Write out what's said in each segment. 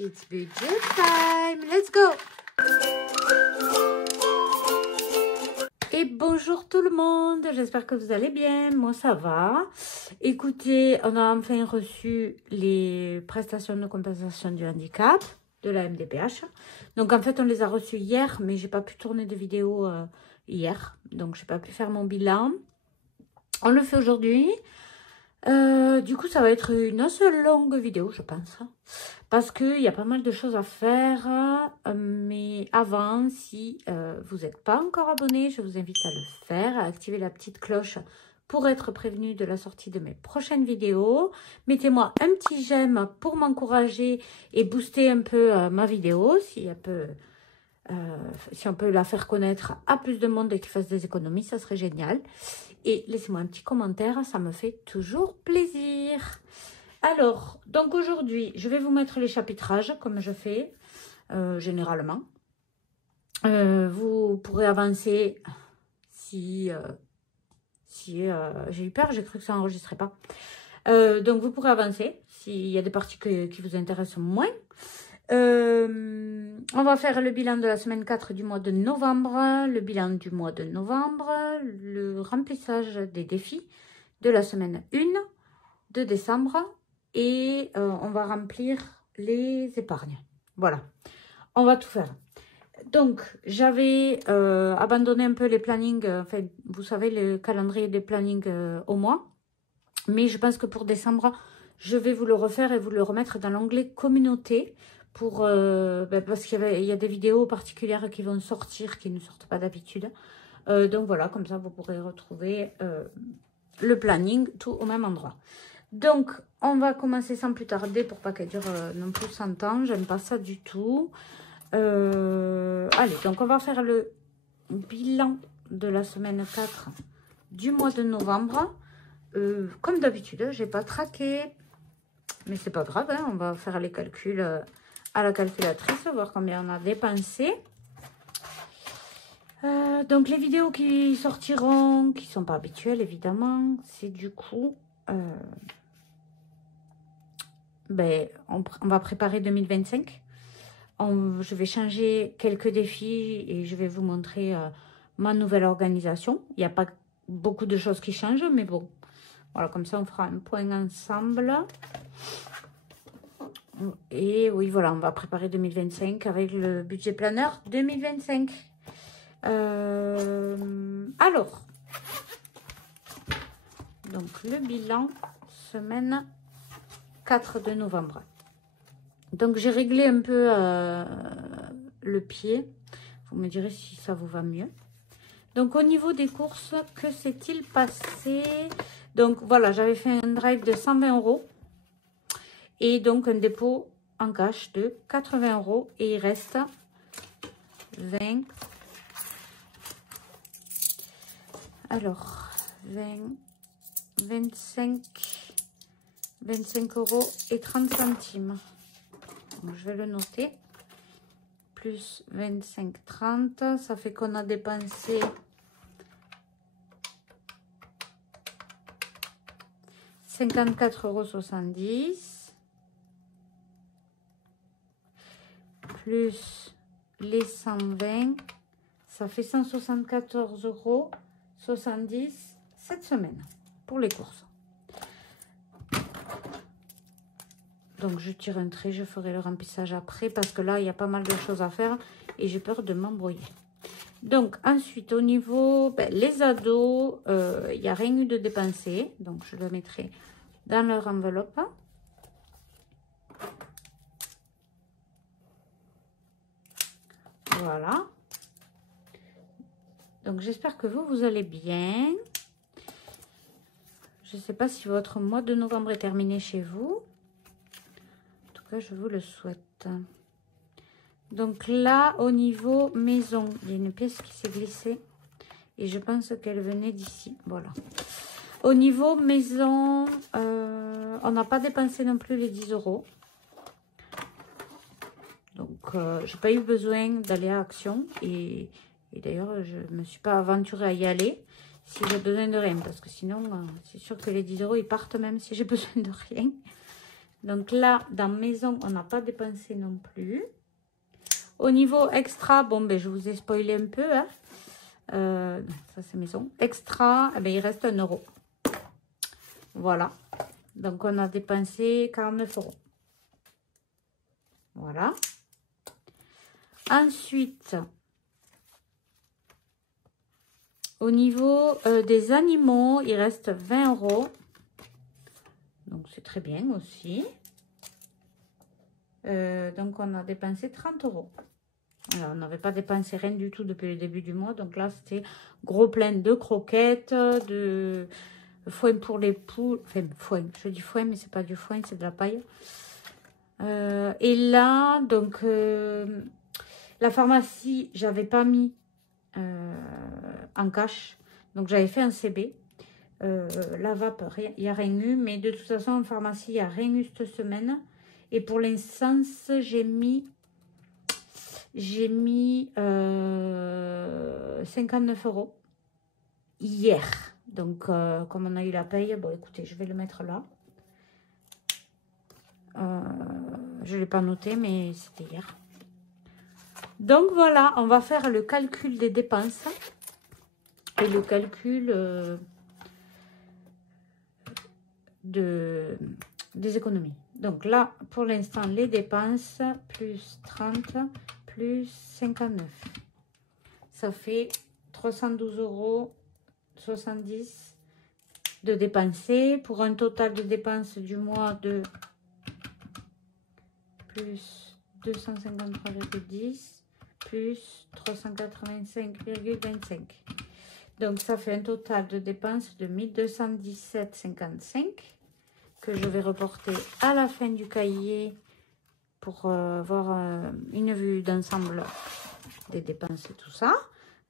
It's budget time. Let's go. Et bonjour tout le monde. J'espère que vous allez bien. Moi, ça va. Écoutez, on a enfin reçu les prestations de compensation du handicap de la MDPH. Donc, en fait, on les a reçues hier, mais j'ai pas pu tourner de vidéo hier. Donc, j'ai pas pu faire mon bilan. On le fait aujourd'hui. Du coup, ça va être une assez longue vidéo, je pense. Parce qu'il y a pas mal de choses à faire. Mais avant, si vous n'êtes pas encore abonné, je vous invite à le faire, à activer la petite cloche pour être prévenu de la sortie de mes prochaines vidéos. Mettez-moi un petit j'aime pour m'encourager et booster un peu ma vidéo, si on peut la faire connaître à plus de monde et qu'il fasse des économies, ça serait génial. Et laissez-moi un petit commentaire, ça me fait toujours plaisir. Alors, donc aujourd'hui, je vais vous mettre les chapitrages comme je fais généralement. Vous pourrez avancer si j'ai eu peur, j'ai cru que ça n'enregistrait pas. Donc, vous pourrez avancer s'il y a des parties qui vous intéressent moins. On va faire le bilan de la semaine 4 du mois de novembre, le bilan du mois de novembre, le remplissage des défis de la semaine 1 de décembre et on va remplir les épargnes. Voilà, on va tout faire. Donc, j'avais abandonné un peu les plannings, enfin, vous savez, le calendrier des plannings au mois. Mais je pense que pour décembre, je vais vous le refaire et vous le remettre dans l'onglet communauté. Parce qu'il y a des vidéos particulières qui vont sortir, qui ne sortent pas d'habitude. Donc voilà, comme ça, vous pourrez retrouver le planning tout au même endroit. Donc, on va commencer sans plus tarder pour pas qu'elle dure non plus 100 ans. J'aime pas ça du tout. Allez, donc on va faire le bilan de la semaine 4 du mois de novembre. Comme d'habitude, j'ai pas traqué, mais c'est pas grave, hein, on va faire les calculs à la calculatrice, voir combien on a dépensé. Donc les vidéos qui sortiront, qui sont pas habituelles évidemment, c'est du coup, on va préparer 2025. Je vais changer quelques défis et je vais vous montrer ma nouvelle organisation. Il n'y a pas beaucoup de choses qui changent, mais bon, voilà, comme ça on fera un point ensemble. Et oui, voilà, on va préparer 2025 avec le budget planeur 2025. Alors, donc le bilan semaine 4 de novembre. Donc, j'ai réglé un peu le pied. Vous me direz si ça vous va mieux. Donc, au niveau des courses, que s'est-il passé? Donc, voilà, j'avais fait un drive de 120 €. Et donc, un dépôt en cash de 80 €. Et il reste 20. Alors, 20, 25 € et 30 centimes. Donc, je vais le noter. Plus 25, 30. Ça fait qu'on a dépensé 54,70 €. Plus les 120, ça fait 174,70 € cette semaine pour les courses. Donc, je tire un trait, je ferai le remplissage après parce que là, il y a pas mal de choses à faire et j'ai peur de m'embrouiller. Donc, ensuite, au niveau, les ados, il n'y a rien eu de dépensé. Donc, je le mettrai dans leur enveloppe. Voilà. Donc, j'espère que vous allez bien. Je ne sais pas si votre mois de novembre est terminé chez vous. En tout cas, je vous le souhaite. Donc là, au niveau maison, il y a une pièce qui s'est glissée. Et je pense qu'elle venait d'ici. Voilà. Au niveau maison, on n'a pas dépensé non plus les 10 €. Donc, je n'ai pas eu besoin d'aller à Action. Et d'ailleurs, je ne me suis pas aventurée à y aller si j'ai besoin de rien. Parce que sinon, c'est sûr que les 10 € ils partent même si j'ai besoin de rien. Donc là, dans maison, on n'a pas dépensé non plus. Au niveau extra, bon, ben, je vous ai spoilé un peu. Hein. Ça, c'est maison. Extra, eh ben, il reste 1 €. Voilà. Donc, on a dépensé 49 €. Voilà. Ensuite, au niveau des animaux, il reste 20 €. Donc, c'est très bien aussi. Donc, on a dépensé 30 €. Alors, on n'avait pas dépensé rien du tout depuis le début du mois. Donc là, c'était gros plein de croquettes, de foin pour les poules. Enfin, foin, je dis foin, mais c'est pas du foin, c'est de la paille. Et là, donc, la pharmacie, j'avais pas mis en cash. Donc, j'avais fait un CB. La vape, il n'y a rien eu. Mais de toute façon, en pharmacie, il n'y a rien eu cette semaine. Et pour l'essence, j'ai mis 59 € hier. Donc, comme on a eu la paye, bon, écoutez, je vais le mettre là. Je ne l'ai pas noté, mais c'était hier. Donc, voilà, on va faire le calcul des dépenses et le calcul des économies. Donc là, pour l'instant, les dépenses, plus 30, plus 59. Ça fait 312,70 € de dépensés pour un total de dépenses du mois de plus 253,10 plus 385,25. Donc, ça fait un total de dépenses de 1217,55 que je vais reporter à la fin du cahier pour avoir une vue d'ensemble des dépenses et tout ça.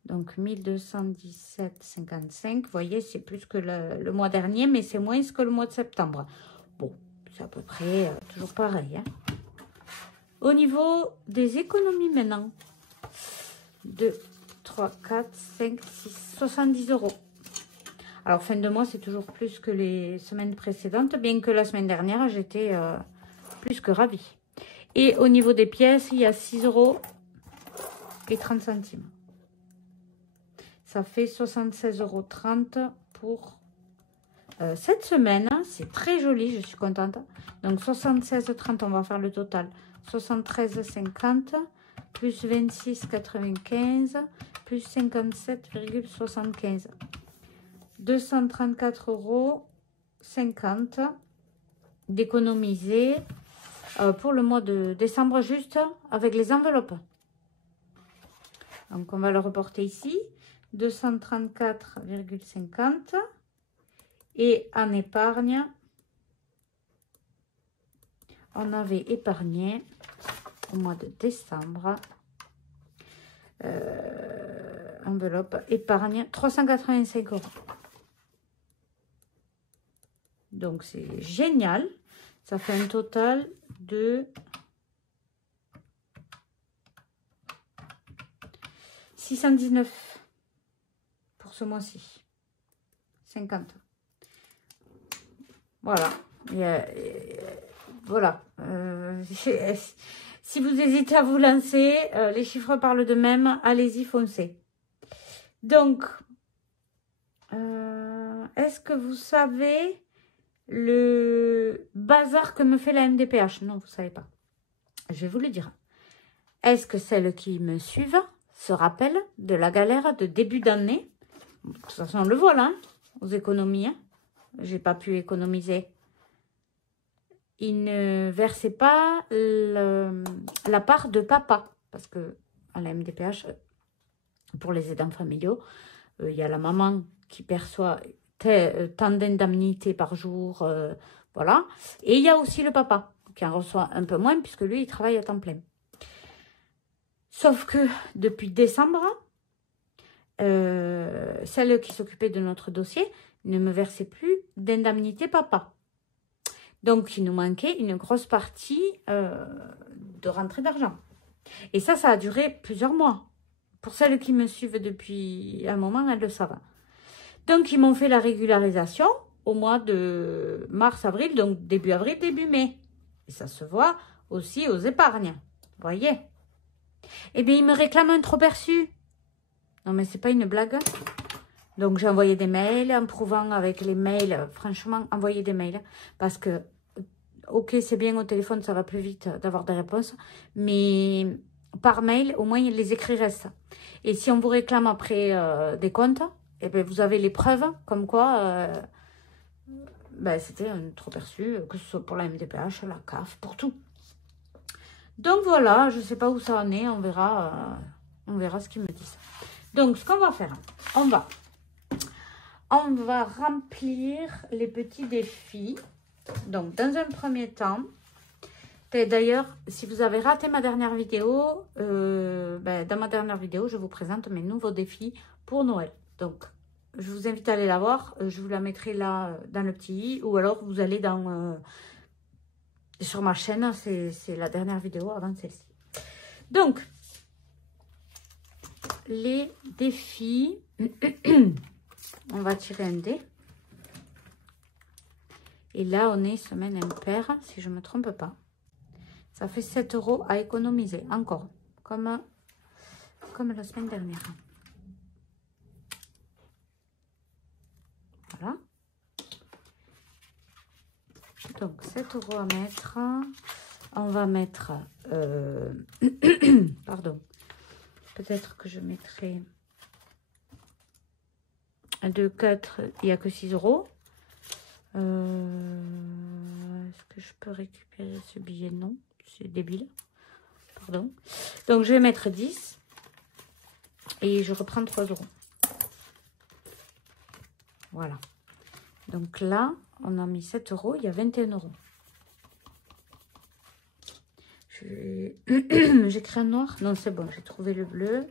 Donc, 1217,55. Vous voyez, c'est plus que le mois dernier, mais c'est moins que le mois de septembre. Bon, c'est à peu près toujours pareil. Hein. Au niveau des économies maintenant, 2, 3, 4, 5, 6, 70 €. Alors, fin de mois, c'est toujours plus que les semaines précédentes, bien que la semaine dernière, j'étais plus que ravie. Et au niveau des pièces, il y a 6,30 € Ça fait 76,30 € pour cette semaine. C'est très joli, je suis contente. Donc, 76,30 €, on va faire le total. 73,50 € plus 26,95 plus 57,75. 234,50 € d'économiser pour le mois de décembre, juste avec les enveloppes. Donc, on va le reporter ici. 234,50 € et en épargne, on avait épargné au mois de décembre, enveloppe, épargne, 385 €. Donc, c'est génial. Ça fait un total de 619 pour ce mois-ci. 50. Voilà. Voilà. Si vous hésitez à vous lancer, les chiffres parlent d'eux-mêmes. Allez-y, foncez. Donc, est-ce que vous savez le bazar que me fait la MDPH? Non, vous ne savez pas. Je vais vous le dire. Est-ce que celles qui me suivent se rappellent de la galère de début d'année? De toute façon, on le voit là, hein, aux économies. Hein. Je n'ai pas pu économiser. Il ne versait pas la part de papa. Parce que à la MDPH, pour les aidants familiaux, il y a la maman qui perçoit tant d'indemnités par jour. Voilà. Et il y a aussi le papa qui en reçoit un peu moins puisque lui, il travaille à temps plein. Sauf que depuis décembre, celle qui s'occupait de notre dossier ne me versait plus d'indemnité papa. Donc, il nous manquait une grosse partie de rentrée d'argent. Et ça a duré plusieurs mois. Pour celles qui me suivent depuis un moment, elles le savent. Donc, ils m'ont fait la régularisation au mois de mars-avril, donc début avril, début mai. Et ça se voit aussi aux épargnes. Vous voyez? Eh bien, il me réclame un trop perçu. Non, mais c'est pas une blague. Donc, j'ai envoyé des mails en prouvant avec les mails. Franchement, envoyer des mails. Parce que, ok, c'est bien au téléphone, ça va plus vite d'avoir des réponses. Mais par mail, au moins, les écrits restent. Et si on vous réclame après des comptes, eh bien, vous avez les preuves comme quoi ben, c'était un trop perçu, que ce soit pour la MDPH, la CAF, pour tout. Donc voilà, je ne sais pas où ça en est, on verra ce qu'ils me disent. Donc ce qu'on va faire, on va remplir les petits défis. Donc dans un premier temps, d'ailleurs, si vous avez raté ma dernière vidéo, ben, dans ma dernière vidéo, je vous présente mes nouveaux défis pour Noël. Donc je vous invite à aller la voir. Je vous la mettrai là dans le petit i. Ou alors vous allez sur ma chaîne. C'est la dernière vidéo avant celle-ci. Donc, les défis. On va tirer un dé. Et là, on est semaine impaire, si je ne me trompe pas. Ça fait 7 € à économiser. Encore. Comme la semaine dernière. Voilà. Donc, 7 € à mettre. On va mettre... pardon. Peut-être que je mettrai... 2, 4, il n'y a que 6 €. Est-ce que je peux récupérer ce billet? Non, c'est débile. Pardon. Donc, je vais mettre 10. Et je reprends 3 €. Voilà. Donc là, on a mis 7 €. Il y a 21 €. J'écris en noir. Non, c'est bon. J'ai trouvé le bleu.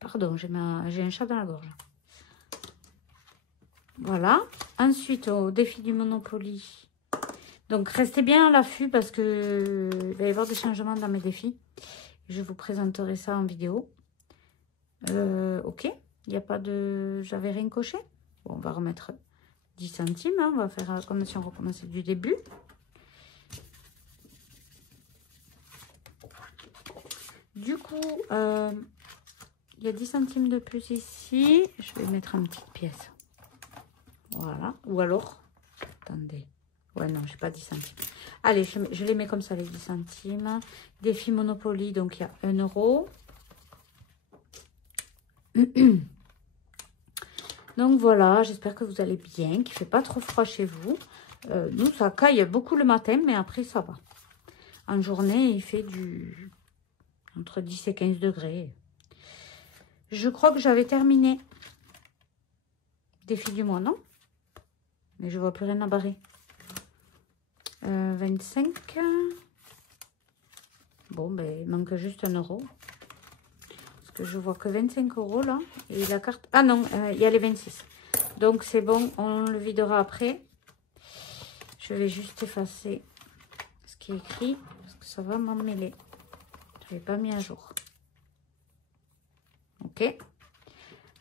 Pardon, j'ai un chat dans la gorge. Voilà. Ensuite, au défi du Monopoly. Donc, restez bien à l'affût parce que il va y avoir des changements dans mes défis. Je vous présenterai ça en vidéo. Ok. Il n'y a pas de... J'avais rien coché. Bon, on va remettre 10 centimes. Hein. On va faire comme si on recommençait du début. Du coup, il y a 10 centimes de plus ici. Je vais mettre en petite pièce. Voilà. Ou alors, attendez. Ouais, non, j'ai pas 10 centimes. Allez, je les mets comme ça, les 10 centimes. Défi Monopoly, donc il y a 1 €. Donc voilà, j'espère que vous allez bien, qu'il ne fait pas trop froid chez vous. Nous, ça caille beaucoup le matin, mais après, ça va. En journée, il fait entre 10 et 15 degrés. Je crois que j'avais terminé. Défi du mois, non? Mais je vois plus rien à barrer. 25. Bon, ben, il manque juste 1 €. Parce que je vois que 25 € là. Et la carte... Ah non, il y a les 26. Donc, c'est bon, on le videra après. Je vais juste effacer ce qui est écrit. Parce que ça va m'emmêler. Je n'ai pas mis à jour. Ok.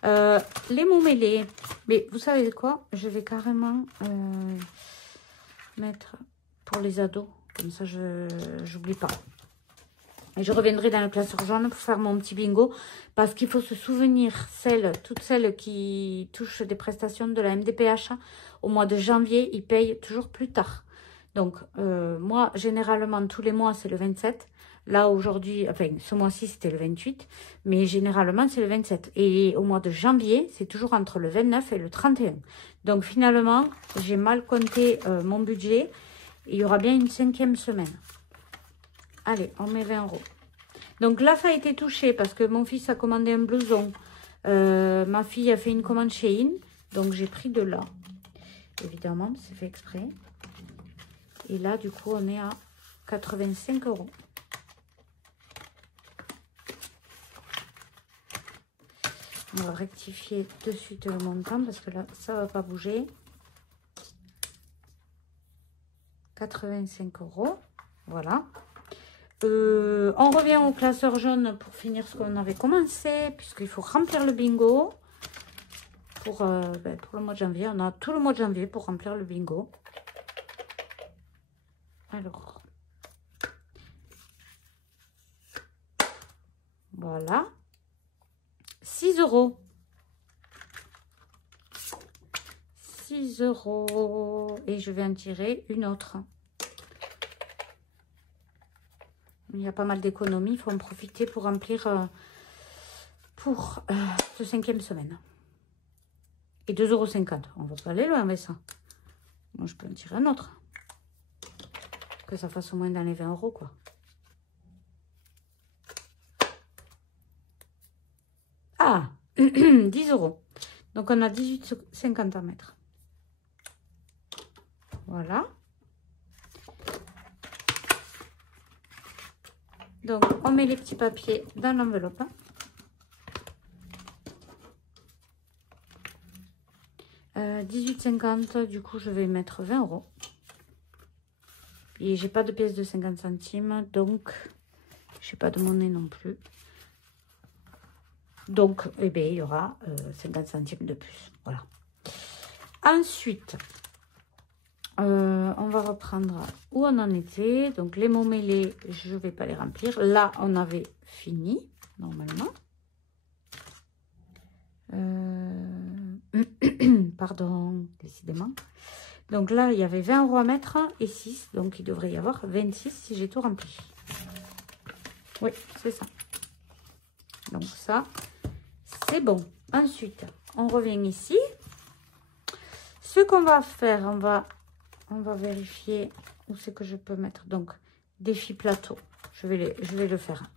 Les mots mêlés. Mais vous savez quoi? Je vais carrément mettre pour les ados. Comme ça, je n'oublie pas. Et je reviendrai dans le classeur jaune pour faire mon petit bingo. Parce qu'il faut se souvenir, toutes celles qui touchent des prestations de la MDPH, au mois de janvier, ils payent toujours plus tard. Donc, moi, généralement, tous les mois, c'est le 27. Là, aujourd'hui, enfin, ce mois-ci, c'était le 28. Mais généralement, c'est le 27. Et au mois de janvier, c'est toujours entre le 29 et le 31. Donc, finalement, j'ai mal compté mon budget. Il y aura bien une 5e semaine. Allez, on met 20 €. Donc là, ça a été touché parce que mon fils a commandé un blouson. Ma fille a fait une commande chez In. Donc, j'ai pris de là. Évidemment, c'est fait exprès. Et là, du coup, on est à 85 €. On va rectifier de suite le montant parce que là, ça ne va pas bouger. 85 €. Voilà. On revient au classeur jaune pour finir ce qu'on avait commencé, puisqu'il faut remplir le bingo pour le mois de janvier. On a tout le mois de janvier pour remplir le bingo. Alors, voilà. 6 euros. 6 euros. Et je vais en tirer une autre. Il y a pas mal d'économies. Il faut en profiter pour remplir pour ce 5e semaine. Et 2,50 €. On va pas aller loin avec ça. Moi, je peux en tirer un autre. Que ça fasse au moins dans les 20 €, quoi. Ah, 10 €. Donc, on a 18,50 € à mettre. Voilà. Donc, on met les petits papiers dans l'enveloppe. « 18,50 €, du coup, je vais mettre 20 €. Et j'ai pas de pièce de 50 centimes, donc je n'ai pas de monnaie non plus. Donc, eh bien, il y aura 50 centimes de plus. Voilà. Ensuite, on va reprendre où on en était. Donc, les mots mêlés, je ne vais pas les remplir. Là, on avait fini, normalement. Pardon, décidément. Donc là, il y avait 20 € à mettre et 6. Donc, il devrait y avoir 26 si j'ai tout rempli. Oui, c'est ça. Donc, ça, c'est bon. Ensuite, on revient ici. Ce qu'on va faire, on va vérifier où c'est que je peux mettre. Donc, défi plateau. Je vais le faire.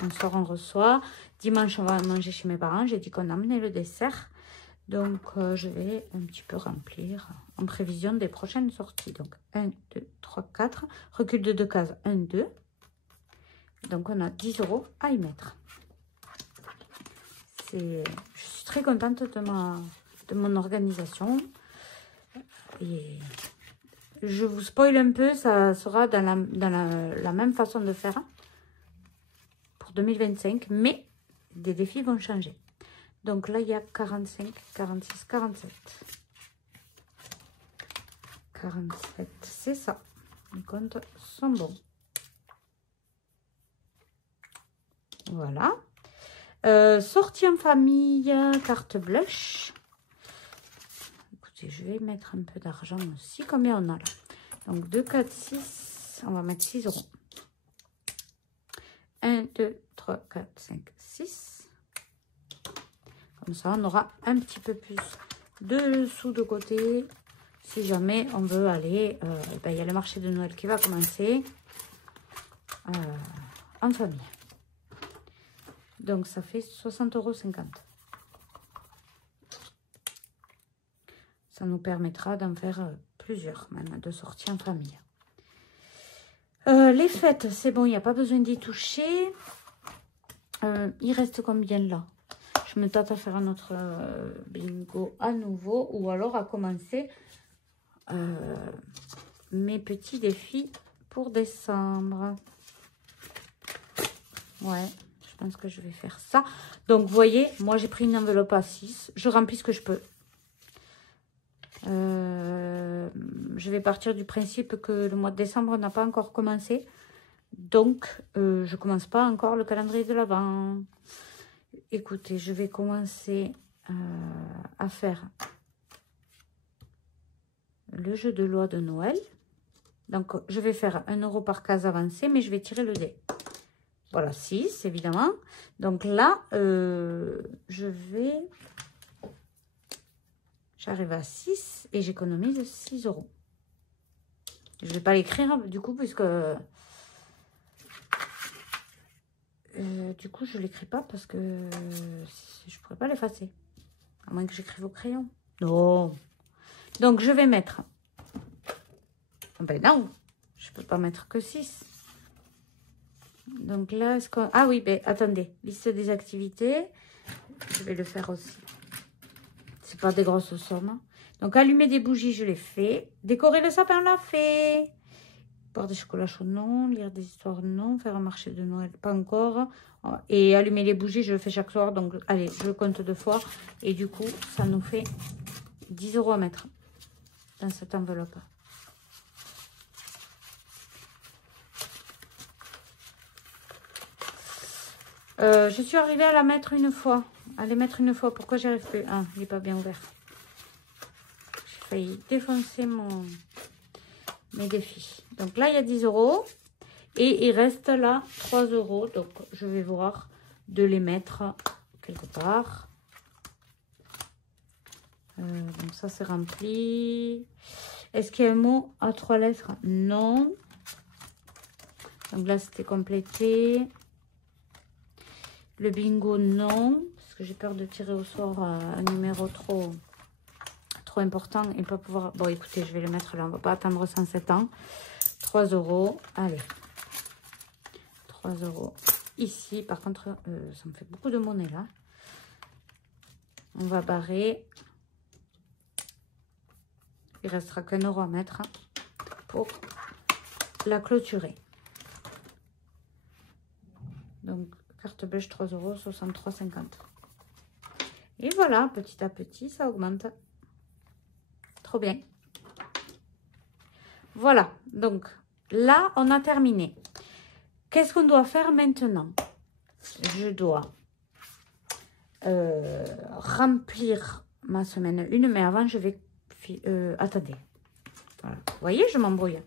On sort, on reçoit. Dimanche, on va manger chez mes parents. J'ai dit qu'on amenait le dessert. Donc, je vais un petit peu remplir en prévision des prochaines sorties. Donc, 1, 2, 3, 4. Recul de 2 cases, 1, 2. Donc, on a 10 € à y mettre. Je suis très contente de mon organisation. Et je vous spoil un peu, ça sera dans la même façon de faire pour 2025. Mais des défis vont changer. Donc là, il y a 45, 46, 47. 47, c'est ça. Les comptes sont bons. Voilà. Sortie en famille, carte blush. Écoutez, je vais mettre un peu d'argent aussi. Combien on a là? Donc 2, 4, 6. On va mettre 6 €. 1, 2, 3, 4, 5, 6. Comme ça, on aura un petit peu plus de sous de côté. Si jamais on veut aller... ben, il y a le marché de Noël qui va commencer en famille. Donc, ça fait 60,50 €. Ça nous permettra d'en faire plusieurs, même, de sorties en famille. Les fêtes, c'est bon, il n'y a pas besoin d'y toucher. Il reste combien là? Je me tâte à faire un autre bingo à nouveau ou alors à commencer mes petits défis pour décembre. Ouais, je pense que je vais faire ça. Donc, vous voyez, moi, j'ai pris une enveloppe à 6. Je remplis ce que je peux. Je vais partir du principe que le mois de décembre n'a pas encore commencé. Donc, je ne commence pas encore le calendrier de l'Avent. Écoutez, je vais commencer à faire le jeu de loi de Noël. Donc, je vais faire 1 € par case avancée, mais je vais tirer le dé. Voilà, 6, évidemment. Donc là, j'arrive à 6 et j'économise 6 €. Je ne vais pas l'écrire, du coup, puisque... du coup, je ne l'écris pas parce que je ne pourrais pas l'effacer. À moins que j'écrive au crayon. Non. Donc, je vais mettre... Ben non, je ne peux pas mettre que 6. Donc là, est-ce qu'on... Ah oui, ben attendez. Liste des activités. Je vais le faire aussi. C'est pas des grosses sommes. Donc, allumer des bougies, je l'ai fait. Décorer le sapin, on l'a fait. Boire des chocolats chauds, non. Lire des histoires, non. Faire un marché de Noël, pas encore. Et allumer les bougies, je le fais chaque soir. Donc, allez, je le compte 2 fois. Et du coup, ça nous fait 10 € à mettre dans cette enveloppe. Je suis arrivée à la mettre une fois. À les mettre une fois. Pourquoi j'y arrive plus? Ah, il n'est pas bien ouvert. J'ai failli défoncer mes défis. Donc là, il y a 10 €. Et il reste là 3 €. Donc, je vais voir de les mettre quelque part. Donc, ça, c'est rempli. Est-ce qu'il y a un mot à 3 lettres? Non. Donc là, c'était complété. Le bingo, non. Parce que j'ai peur de tirer au sort un numéro trop important et pas pouvoir... Bon, écoutez, je vais le mettre là. On ne va pas attendre 107 ans. 3 €. Allez. 3 € ici. Par contre, ça me fait beaucoup de monnaie là. On va barrer. Il restera qu'1 € à mettre pour la clôturer. Donc, carte blanche 3 €, 63,50. Et voilà, petit à petit, ça augmente. Trop bien. Voilà, donc là, on a terminé. Qu'est-ce qu'on doit faire maintenant? Je dois remplir ma semaine 1, mais avant, je vais... attendez. Voilà. Vous voyez, je m'embrouille.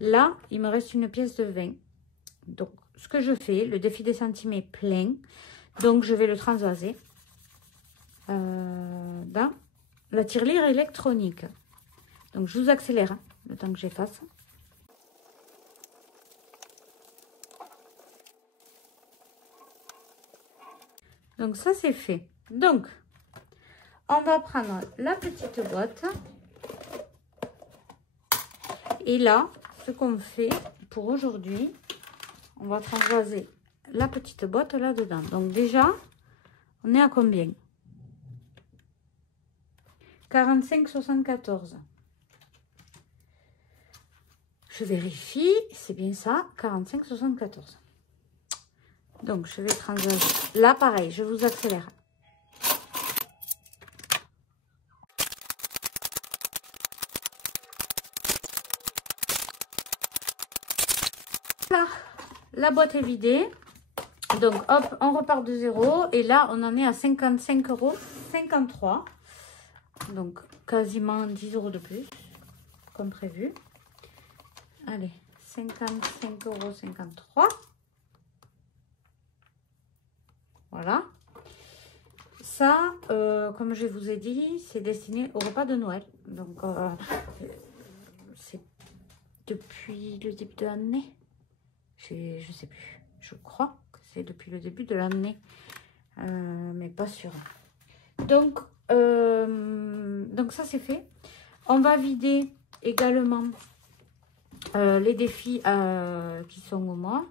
Là, il me reste une pièce de 20. Donc, ce que je fais, le défi des centimes est plein. Donc, je vais le transvaser dans la tirelire électronique. Donc, je vous accélère le temps que j'efface. Donc, ça, c'est fait. Donc, on va prendre la petite boîte. Et là, ce qu'on fait pour aujourd'hui, on va transvaser la petite boîte là-dedans. Donc, déjà, on est à combien? 45,74. Je vérifie, c'est bien ça, 45,74. Donc, je vais transvaser. Là, pareil, je vous accélère. Voilà, la boîte est vidée. Donc, hop, on repart de 0. Et là, on en est à 55,53 €. Donc, quasiment 10 € de plus, comme prévu. Allez, 55,53 €. Voilà. Ça, comme je vous ai dit, c'est destiné au repas de Noël. Donc, c'est depuis le début de l'année. Je sais plus. Je crois que c'est depuis le début de l'année. Mais pas sûr. Donc ça, c'est fait. On va vider également les défis qui sont au mois.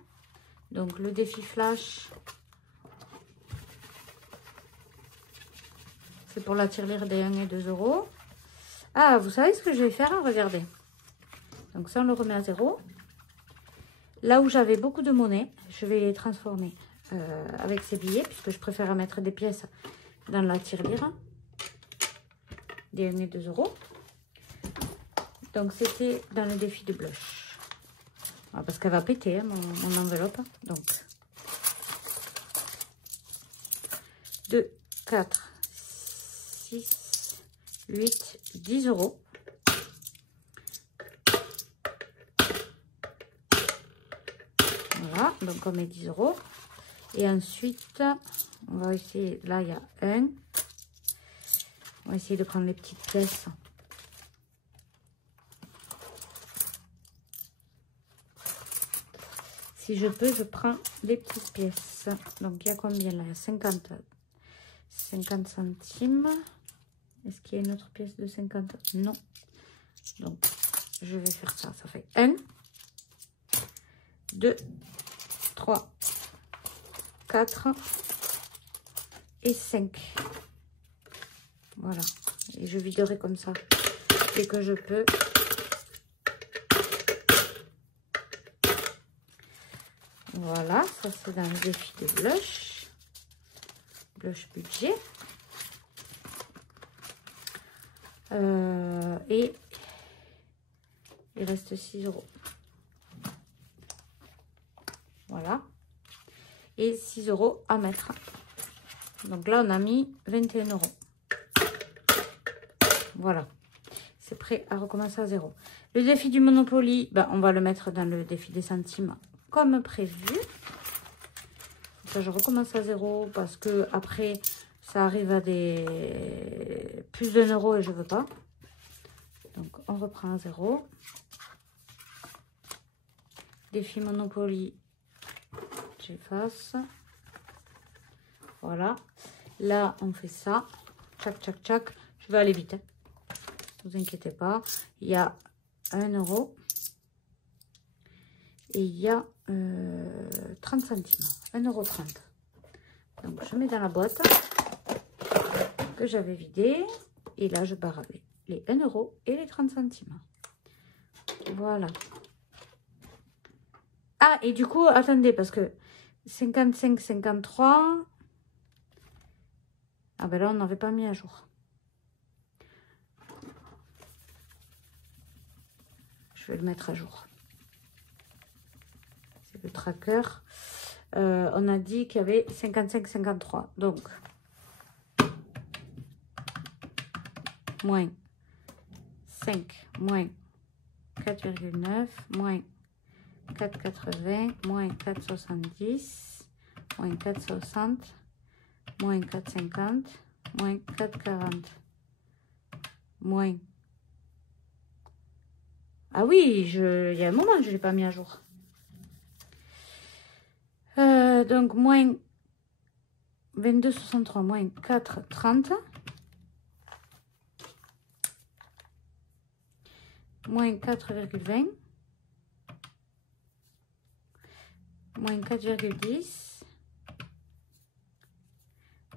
Donc, le défi flash... C'est pour la tirelire des 1 et 2 €. Ah, vous savez ce que je vais faire? Regardez. Donc ça, on le remet à 0. Là où j'avais beaucoup de monnaie, je vais les transformer avec ces billets, puisque je préfère mettre des pièces dans la tirelire. Des 1 et 2 €. Donc c'était dans le défi de blush. Ah, parce qu'elle va péter, hein, mon enveloppe. Donc 2, 4... 6, 8, 10 €. Voilà, donc on met 10 €. Et ensuite, on va essayer, là il y a 1. On va essayer de prendre les petites pièces. Si je peux, je prends les petites pièces. Donc il y a combien là? 50 centimes. Est-ce qu'il y a une autre pièce de 50? Non. Donc, je vais faire ça. Ça fait 1, 2, 3, 4 et 5. Voilà. Et je viderai comme ça dès que je peux. Voilà. Ça, c'est dans le défi de blush. Blush budget. Et il reste 6 €. Voilà. et 6 € à mettre. Donc là, on a mis 21 €. Voilà. C'est prêt à recommencer à 0. Le défi du Monopoly, ben, on va le mettre dans le défi des centimes comme prévu. Ça, je recommence à 0 parce que après ça arrive à des plus de 1 € et je veux pas. Donc on reprend à 0. Défi Monopoly, j'efface. Voilà. Là, on fait ça. Tchac, tchac, tchac. Je vais aller vite. Hein. Ne vous inquiétez pas. Il y a 1 € et il y a 30 centimes. 1,30 €. Donc, je mets dans la boîte que j'avais vidée. Et là, je barre les 1 € et les 30 centimes. Voilà. Ah, et du coup, attendez, parce que 55, 53... Ah ben là, on n'avait pas mis à jour. Je vais le mettre à jour. C'est le tracker. On a dit qu'il y avait 55, 53. Donc, moins 5, moins 4,9, moins 4,80, moins 4,70, moins 4,60, moins 4,50, moins 4,40, moins... Ah oui, il y a un moment que je ne l'ai pas mis à jour. Donc, moins 22,63, moins 4,30, moins 4,20, moins 4,10,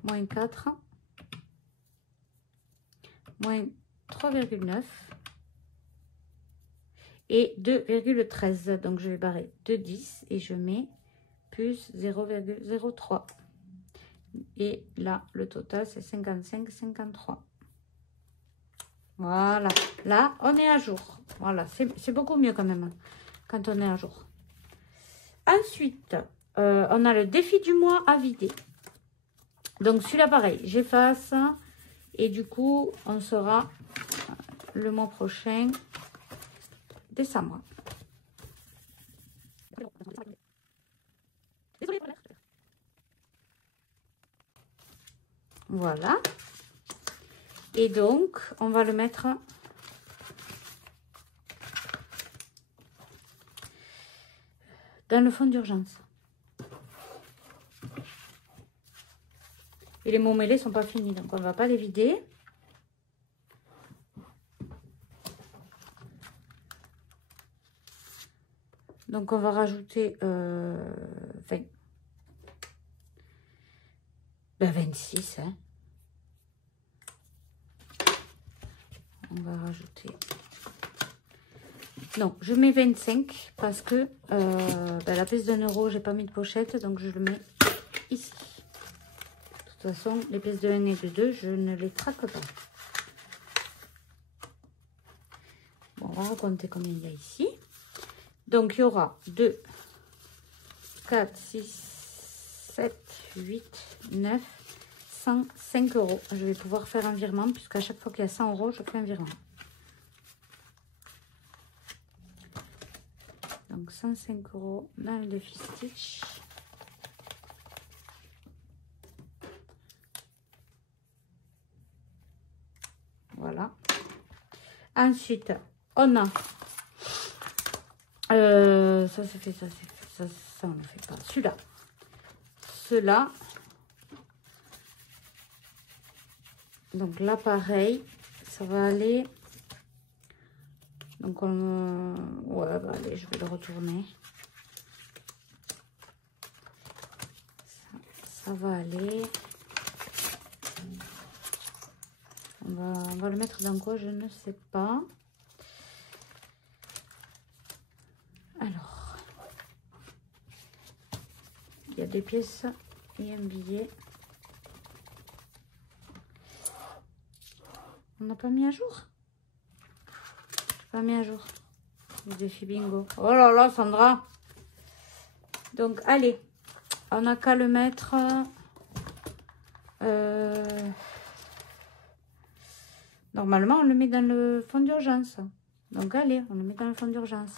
moins 4, moins 3,9 et 2,13. Donc, je vais barrer 2,10 et je mets plus 0,03. Et là, le total, c'est 55,53. Voilà. Là, on est à jour. Voilà, c'est beaucoup mieux quand même quand on est à jour. Ensuite, on a le défi du mois à vider. Donc, celui-là, pareil, j'efface. Et du coup, on sera le mois prochain, décembre. Voilà. Et donc, on va le mettre dans le fond d'urgence. Et les mots mêlés sont pas finis, donc on ne va pas les vider. Donc, on va rajouter 20. 26, hein. On va rajouter... Non, je mets 25 parce que la pièce d'1 €, j'ai pas mis de pochette, donc je le mets ici. De toute façon, les pièces de 1 et de 2, je ne les traque pas. Bon, on va raconter combien il y a ici. Donc, il y aura 2, 4, 6, 7, 8, 9, 105 €. Je vais pouvoir faire un virement, puisqu'à chaque fois qu'il y a 100 €, je fais un virement. Donc, 105 € dans le défi Stitch. Voilà. Ensuite, on a... ça c'est fait, ça c'est fait, ça on ne fait pas. Celui-là. Ceux-là. Donc là, pareil, ça va aller... Donc, ouais, bah, allez, je vais le retourner. Ça va aller. On va le mettre dans quoi, je ne sais pas. Alors, il y a des pièces et un billet. On n'a pas mis à jour? Pas mis à jour. Le défi bingo. Oh là là, Sandra. Donc, allez. on n'a qu'à le mettre... Normalement, on le met dans le fond d'urgence. Donc, allez, on le met dans le fond d'urgence.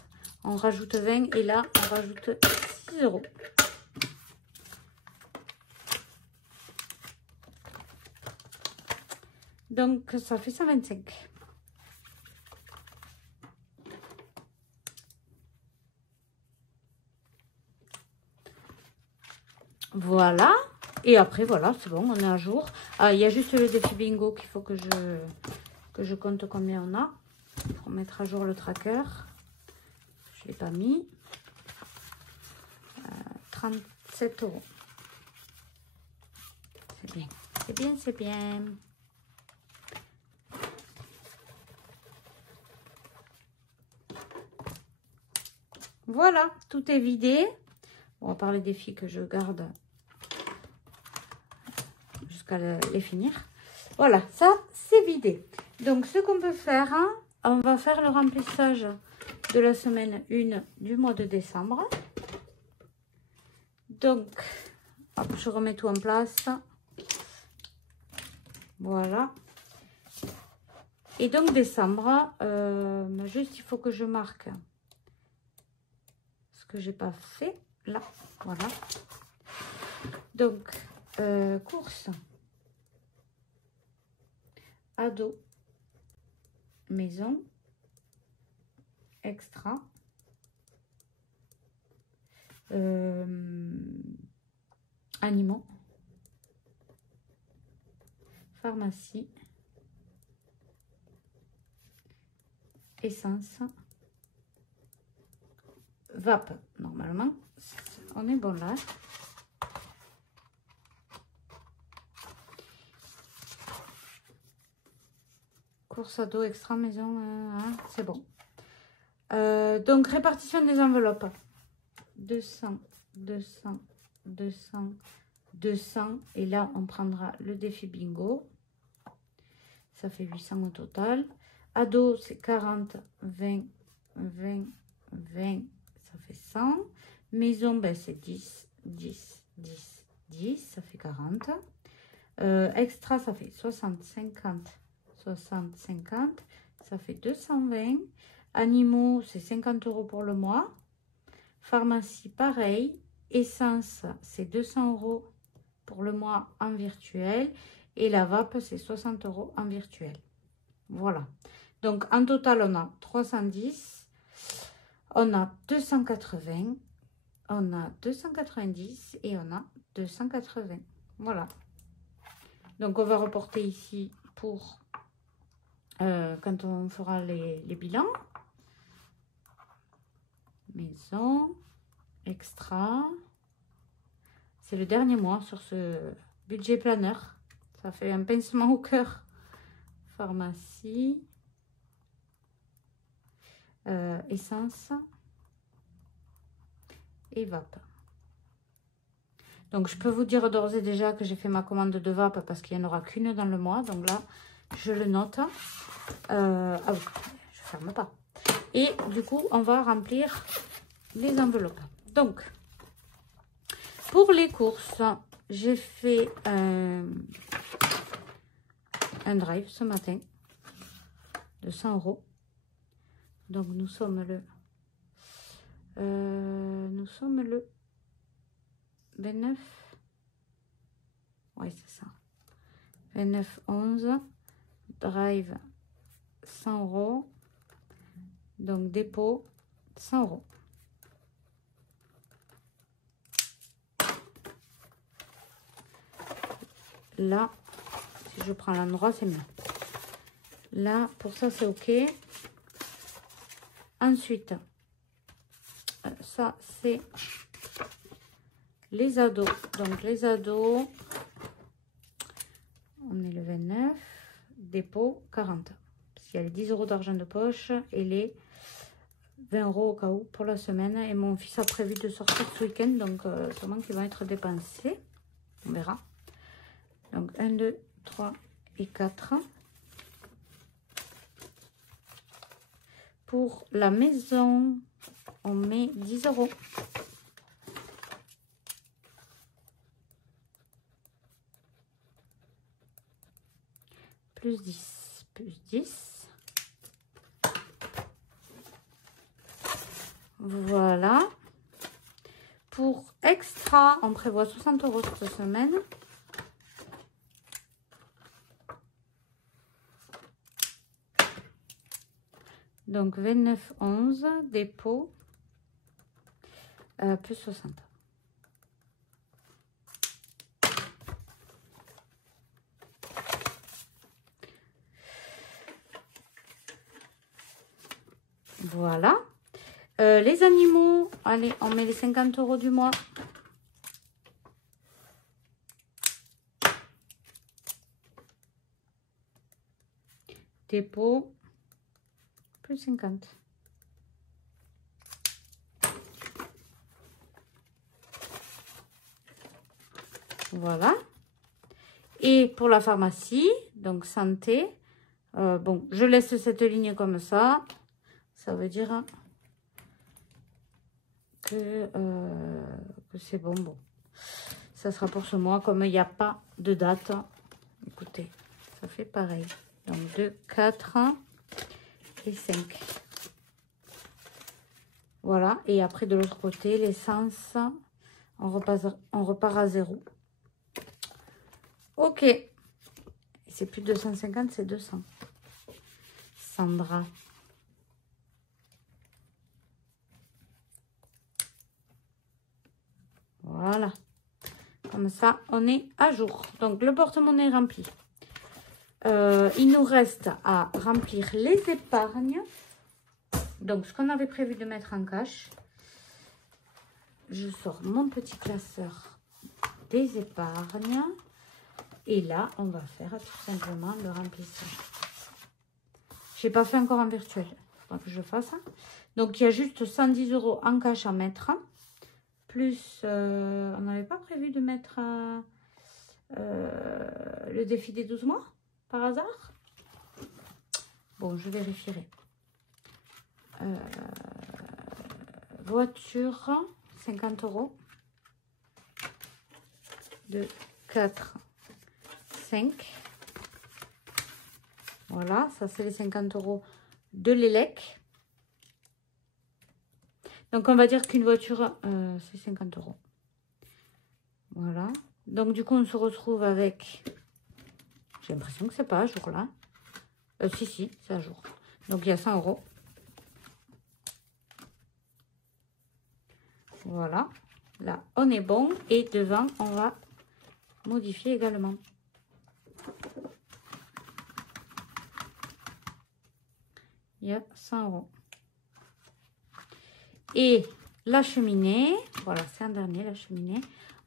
On rajoute 20 et là, on rajoute 6 €. Donc, ça fait 125. Voilà. Et après, voilà, c'est bon, on est à jour. Ah, il y a juste le défi bingo qu'il faut que je compte combien on a. Pour mettre à jour le tracker. Je ne l'ai pas mis. 37 €. C'est bien. C'est bien, c'est bien. Voilà, tout est vidé. On va parler des filles que je garde jusqu'à les finir. Voilà, ça, c'est vidé. Donc, ce qu'on peut faire, hein, on va faire le remplissage de la semaine 1 du mois de décembre. Donc, hop, je remets tout en place. Voilà. Et donc, décembre, juste, il faut que je marque ce que j'ai pas fait. Là, voilà. Donc, course, ado, maison, extra, animaux, pharmacie, essence, vape. Normalement, on est bon là. Course ado, extra, maison, hein, c'est bon. Donc, répartition des enveloppes. 200, 200, 200, 200. Et là, on prendra le défi bingo. Ça fait 800 au total. Ado, c'est 40, 20, 20, 20. Ça fait 100. Maison, ben, c'est 10, 10, 10, 10. Ça fait 40. Extra, ça fait 60, 50, 60, 50. Ça fait 220. Animaux, c'est 50 € pour le mois. Pharmacie, pareil. Essence, c'est 200 € pour le mois en virtuel. Et la vape, c'est 60 € en virtuel. Voilà. Donc, en total, on a 310. On a 280. On a 290. Et on a 280. Voilà. Donc, on va reporter ici pour quand on fera les bilans. Maison, extra. C'est le dernier mois sur ce budget planeur. Ça fait un pincement au cœur. Pharmacie. Essence. Et vape. Donc, je peux vous dire d'ores et déjà que j'ai fait ma commande de vape parce qu'il n'y en aura qu'une dans le mois. Donc là, je le note. Ah oui, je ne ferme pas. Et du coup, on va remplir les enveloppes. Donc, pour les courses, j'ai fait un drive ce matin de 100 €. Donc, nous sommes le 29. Oui, c'est ça. 29/11. Drive 100 €. Donc, dépôt 100 €. Là, si je prends l'endroit, c'est mieux. Là, pour ça, c'est OK. Ensuite, ça, c'est les ados. Donc, les ados, on est le 29. Dépôt 40. Parce qu'il y a les 10 € d'argent de poche et les 20 € au cas où pour la semaine. Et mon fils a prévu de sortir ce week-end. Donc, sûrement qu'ils vont être dépensés. On verra. Donc, 1, 2, 3 et 4. Pour la maison, on met 10 €. plus 10, plus 10. Voilà. Pour extra, on prévoit 60 € cette semaine. Donc 29,11, dépôt, plus 60. Voilà. Les animaux, allez, on met les 50 € du mois. Dépôt, plus 50. Voilà. Et pour la pharmacie, donc santé, bon, je laisse cette ligne comme ça. Ça veut dire que c'est bon. Bon, ça sera pour ce mois. Comme il n'y a pas de date, écoutez, ça fait pareil. Donc 2, 4 et 5. Voilà. Et après, de l'autre côté, l'essence, on repart à 0. Ok. C'est plus 250, c'est 200. Sandra. Voilà. Comme ça, on est à jour. Donc, le porte-monnaie est rempli. Il nous reste à remplir les épargnes. Donc, ce qu'on avait prévu de mettre en cash. Je sors mon petit classeur des épargnes. Et là, on va faire tout simplement le remplissage. Je n'ai pas fait encore en virtuel. Il faudra que je fasse ça. Donc, il y a juste 110 € en cash à mettre. Plus, on n'avait pas prévu de mettre le défi des 12 mois, par hasard. Bon, je vérifierai. Voiture, 50 €. 2, 4, 5. Voilà, ça c'est les 50 € de l'élec. Donc, on va dire qu'une voiture, c'est 50 €. Voilà. Donc, du coup, on se retrouve avec... J'ai l'impression que c'est pas à jour, là. Si, c'est à jour. Donc, il y a 100 €. Voilà. Là, on est bon. Et devant, on va modifier également. Il y a 100 €. Et la cheminée, voilà, c'est un dernier, la cheminée,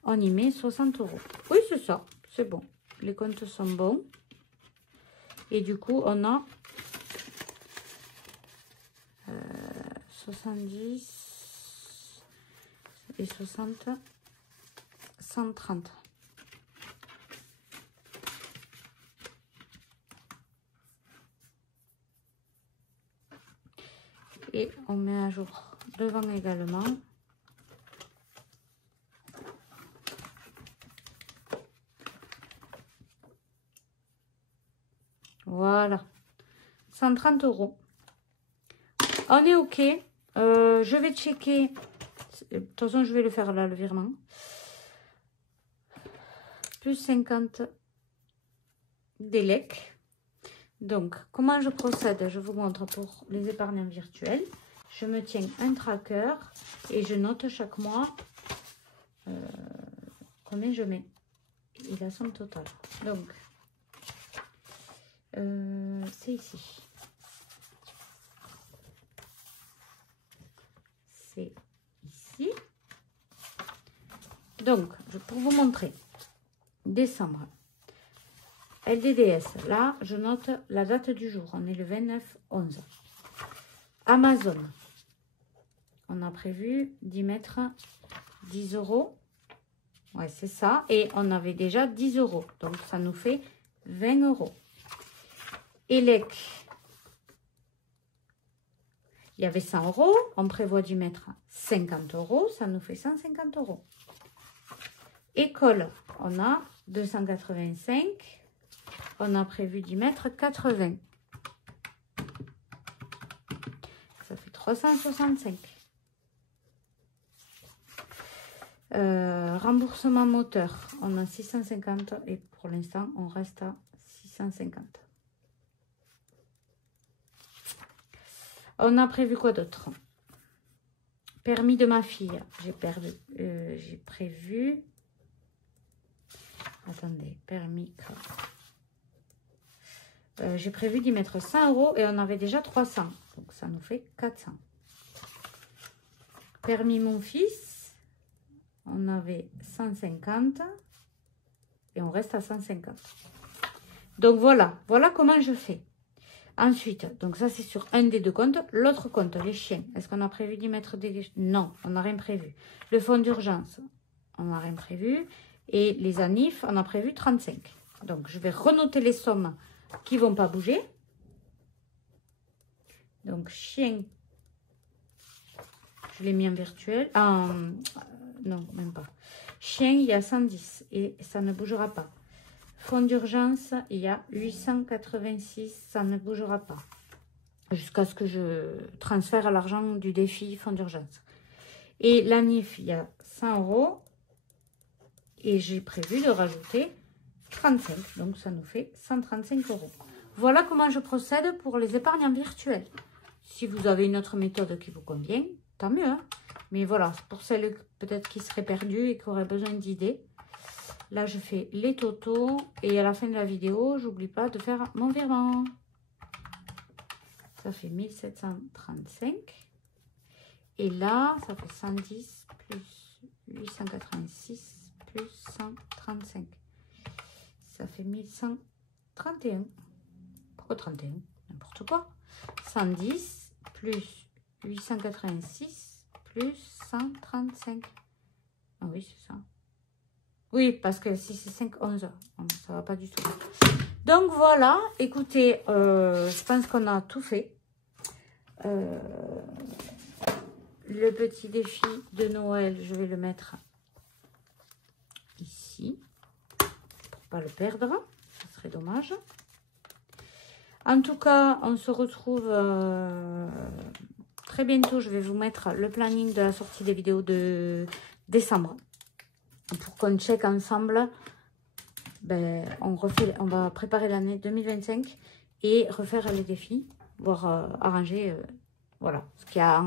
on y met 60 €. Oui, c'est ça, c'est bon. Les comptes sont bons. Et du coup, on a 70 et 60, 130. Et on met à jour devant également. Voilà. 130 €. On est OK. Je vais checker. De toute façon, je vais le faire là, le virement. Plus 50 d'élec. Donc, comment je procède? Je vous montre pour les épargnants virtuels. Je me tiens un tracker et je note chaque mois combien je mets. Et la somme totale. Donc, c'est ici. C'est ici. Donc, pour vous montrer, décembre. LDDS, là, je note la date du jour. On est le 29/11. Amazon, on a prévu d'y mettre 10 €. Ouais, c'est ça. Et on avait déjà 10 €. Donc, ça nous fait 20 €. Elec, il y avait 100 €. On prévoit d'y mettre 50 €. Ça nous fait 150 €. École, on a 285. On a prévu d'y mettre 80. Ça fait 365. Remboursement moteur, on a 650 et pour l'instant on reste à 650. On a prévu quoi d'autre? Permis de ma fille, j'ai prévu, attendez, permis, j'ai prévu d'y mettre 100 € et on avait déjà 300, donc ça nous fait 400. Permis mon fils, on avait 150 et on reste à 150. Donc voilà comment je fais. Ensuite, donc ça c'est sur un des deux comptes. L'autre compte, les chiens, est-ce qu'on a prévu d'y mettre des... Non, on n'a rien prévu. Le fonds d'urgence, on n'a rien prévu. Et les anifs, on a prévu 35. Donc je vais renoter les sommes qui ne vont pas bouger. Donc chien, je l'ai mis en virtuel. Non, même pas. Chien, il y a 110 et ça ne bougera pas. Fonds d'urgence, il y a 886, ça ne bougera pas. Jusqu'à ce que je transfère l'argent du défi fonds d'urgence. Et la NIF, il y a 100 € et j'ai prévu de rajouter 35. Donc ça nous fait 135 €. Voilà comment je procède pour les épargnants virtuels. Si vous avez une autre méthode qui vous convient, tant mieux. Hein. Mais voilà, pour celles peut-être qui seraient perdues et qui auraient besoin d'idées. Là, je fais les totaux et à la fin de la vidéo, j'oublie pas de faire mon virement. Ça fait 1735. Et là, ça fait 110 plus 886 plus 135. Ça fait 1131. Pourquoi 31? N'importe quoi. 110 plus 886 plus 135. Ah oui, c'est ça. Oui, parce que si c'est 5, 11, ça va pas du tout. Donc voilà, écoutez, je pense qu'on a tout fait. Le petit défi de Noël, je vais le mettre ici, pour pas le perdre, ce serait dommage. En tout cas, on se retrouve très bientôt. Je vais vous mettre le planning de la sortie des vidéos de décembre. Pour qu'on check ensemble, ben, on va préparer l'année 2025 et refaire les défis, voire arranger, voilà, ce qu'il y a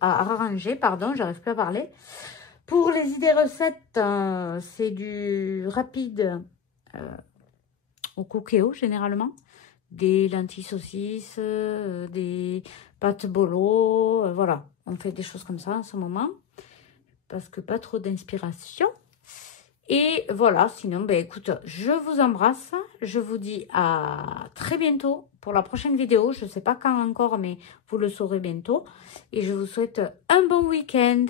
à arranger, pardon, j'arrive plus à parler. Pour les idées recettes, c'est du rapide au cookéo généralement, des lentilles saucisses, des pâtes bolo, voilà, on fait des choses comme ça en ce moment, parce que pas trop d'inspiration. Et voilà, sinon, ben écoute, je vous embrasse. Je vous dis à très bientôt pour la prochaine vidéo. Je ne sais pas quand encore, mais vous le saurez bientôt. Et je vous souhaite un bon week-end.